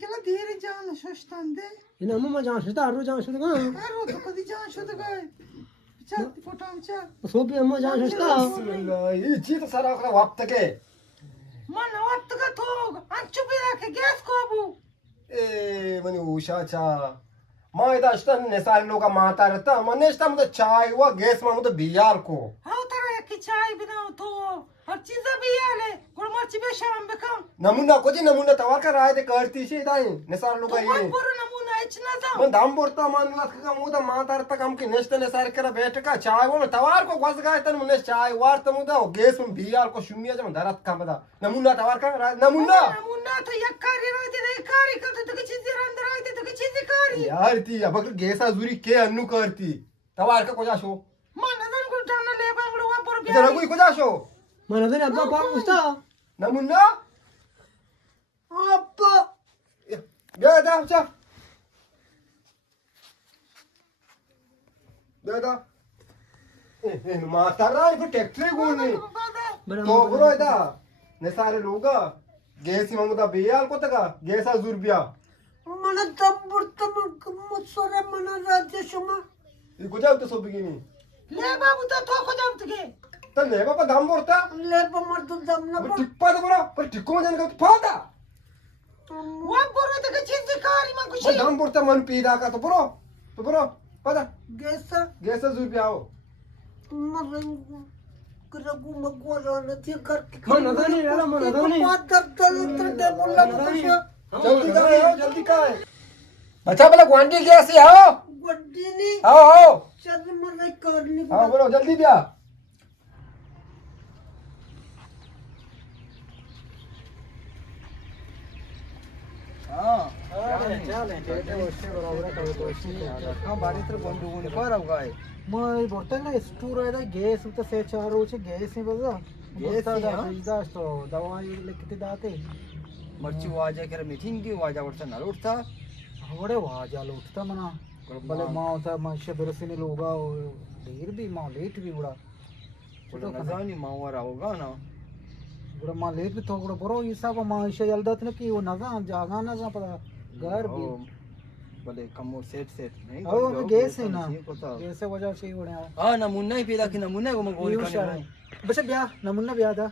केला धीरे जान शोषतांदे इन अम्मा जान शुदा आरो जान शुदा आरो तो कधी जान शुदा काय चल फोटो आमच्या सोपी अम्मा जान शुदा बिस्मिल्लाह ही चीज सारा अकरा वक्त के मन वक्त का थोग अंचु पे रखे गैस को अबू ए मनी उषाचा मायदा असतं नेसारी लोका मातारता मनेष्टा मुद चाय व गैस मा मुद बियाल को हाउ तरह की चाय बनाओ तो हर चीज भी आले गुड़मर्ची बे शाम बेकम नमुना कोजी नमुना तवार का राय ते करती शे दाई नेसार लोका तो ये पर नमूना इचना जा मन दाम बोरता मान लात का मुद मातारता काम की नेष्टा नेसार करा बैठ का चाय वो तवार को गस गाय तन मुने चाय वार तमुदा गैस में बियाल को शुमिया जम धरत का बदा नमुना तवार का नमुना नमूना तो यक्कारी रहते रे कारी करते तो चीज अंदर आते तो चीज कारी यार ती अब गैसा जुरी के अन्नू करती तवार का कोजा शो मन नदन को जान ले बांगड़ो वा पर इधर कोई कोजा शो मन दे अब्बा पा उस्ता नमुना अब्बा बेदा चा बेदा ए मातारा इफ टैक्सी गोनी तो ब्रो इदा ने सारे लोग गैस ममुदा बेयाल को तका गैसा जुरबिया मन तंबुर्तम मुसरे मन राज्य शुमा ई गुजा तो सब बिगिनी ले बाबू तो को जाम तके त ले बाबा दाम बोरता ले मर्द दम न टिप्पा तो ब्रो पर टिक्को में जाने का फादा वा पर तो चीज कारी में कुछ मैं दाम बोरता मन पीदा का तो ब्रो पता गैसा गैसा जुरबिया हो मरन करगु मगवाला न थी कर मन अदानी यार मन अदानी पातर तल दे बोला तो जल्दी का है बच्चा बोला ग्वांडी कैसे आओ गड्डी नी आओ चल मर करनी आओ बोलो जल्दी बिया मग बोलताय ना स्टोर आहे ना गॅस होतं से चार होचे गॅस आहे बघा गॅस आहे असतो दवा किती दाते मर्ची वाजा केरा मीटिंग की वाजा वरचा नल उठता हवडे वाजाला उठता म्हणा भले माँ होता मनुष्य बिरसिनी लोगा देर भी माँ लेट भी उड़ा पुढे नजानी मावर होगा ना उड़ा माँ लेट भी थोड़ा बरो हिसाब माँ इशे जल्दात न की वो नजा जागा नजा पता घर भी भले कमो सेट नहीं हो गैस है ना गैस वजह से उड़े हां नमूना ही पैदा की नमूना को मगोल करने बस ब्याह नमूना ब्याह था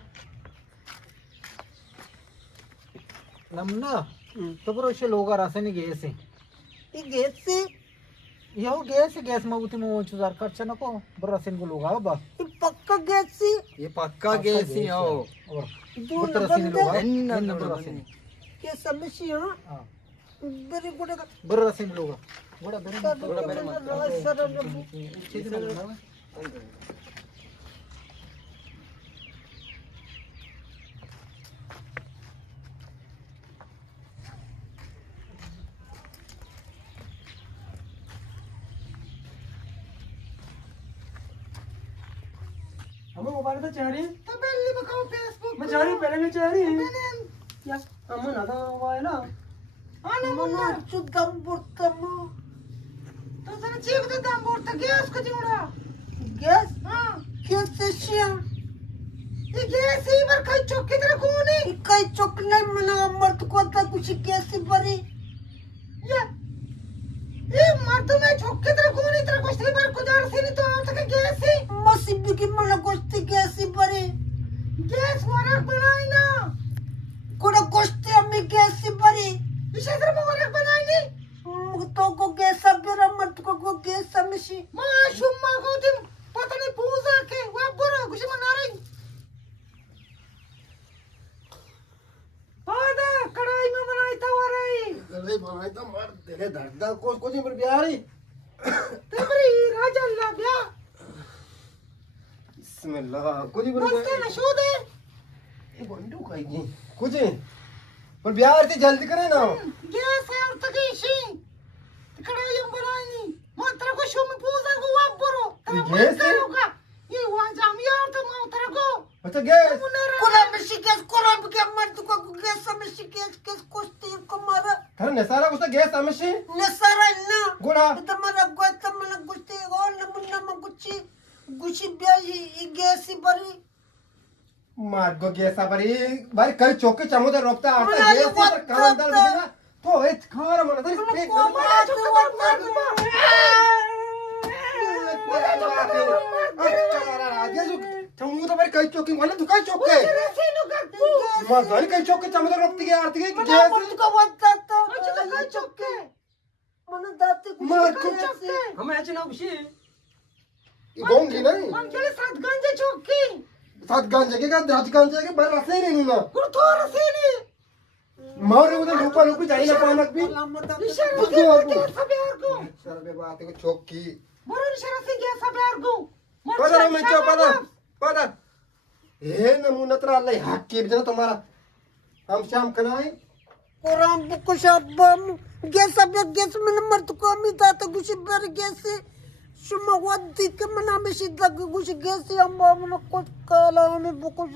नमूना तो बरो इशे लोगा रासायनिक गैस है ये गैस से यो गैस में उठी में चुजार खर्चा नको बरो रासायन को लोगा बा ये पक्का गैस से ये पक्का गैस ही हो और दो रासायन लोगा नंबर रासायन के समस्या हां बेरी गुड बरो रासायन लोगा बड़ा बेरे हमें मोबाइल पे चाह रही तो पहले बकाओ फेसबुक मैं चाह रही पहले मैं चाह रही मैंने क्या अम्मा ना हुआ है ना आने मुन्ना चुदम बुर्तम तो सने चीक तो दाम बोर तक गैस को जुड़ा गैस हां कैसे शिया ये गैस ही पर कई चौकी तेरे कोने कई चोकने मना मर्द को था कुछ कैसे बरी ये मर्द में चौकी तेरे कोने तेरे कुछ बार गुजार से नहीं तो आ सके गैस ही मसीबी की मना गोश्ती कैसे बरी गैस वरक बनाई ना कोड़ा गोश्ती हमें कैसे बरी इसे तेरे में वरक बनाई नहीं तो को गैस बेरा मर्द को गैस समझी माशुम्मा को दिन पता नहीं पूजा के वो बुरा कुछ मना रही पादा कढ़ाई में बनाई था वो रही अरे बनाई तो मर तेरे दर्द को जी पर बिहारी तेरी राजा अल्लाह ब्या बिस्मिल्लाह को जी पर बस ना शो दे ये बंदू खाएगी कुछ पर बिहार से जल्दी करे ना गैस है और तकी शी कढ़ाई में बनाई नहीं मात्र को शो में पूजा को वो बुरो गैस है ये वहां जामिया और तो मात्र को अच्छा गैस कोड़ा में शिकेस कोड़ा के मर्द को गैस समझी केस कोश्ती को मारा थारा नेसारा को गैस समझी न सारा ना गोड़ा तुम्हारा गोता मन गुस्ती और नमुना म गुची ब्याही ई गैसी बरी मार गो गैस बरी भाई कई चौके चमुदे रोपता आता गैस पर काम दल बिना तो हेच खार मला तरी पेट चमू तो बड़ी कई चौकी वाला तू कई चौके मां गाली कई चौके चमू तो रफ्ती के आरती के मन को वाटता काय चोके मन दाते मार कुछ को चोके हमें ऐसे ना खुशी गोंगी नहीं आमच्याकडे 7 गांजे चौकी सात गांजे के का 10 गांजे के बार रसे नहीं ना कुठं रसेनी मारे उधर लुपा लुपी जाई ना पानक भी इशारा कुछ से और गया सब्यारगो सर बे बात को चौकी बरोबर इशारा से गया सब्यारगो पदर में चो पदर हे नमूना तर अल्लाह हक के बिना तुम्हारा हम शाम कनाए कोराम बुकुश अब्बम गैस अब गैस में मर्त को अमिता तो गुशी बर गैस शुमा वद्दी के मना में सिद्धा गुशी गैस हम मन को काला में बुकुश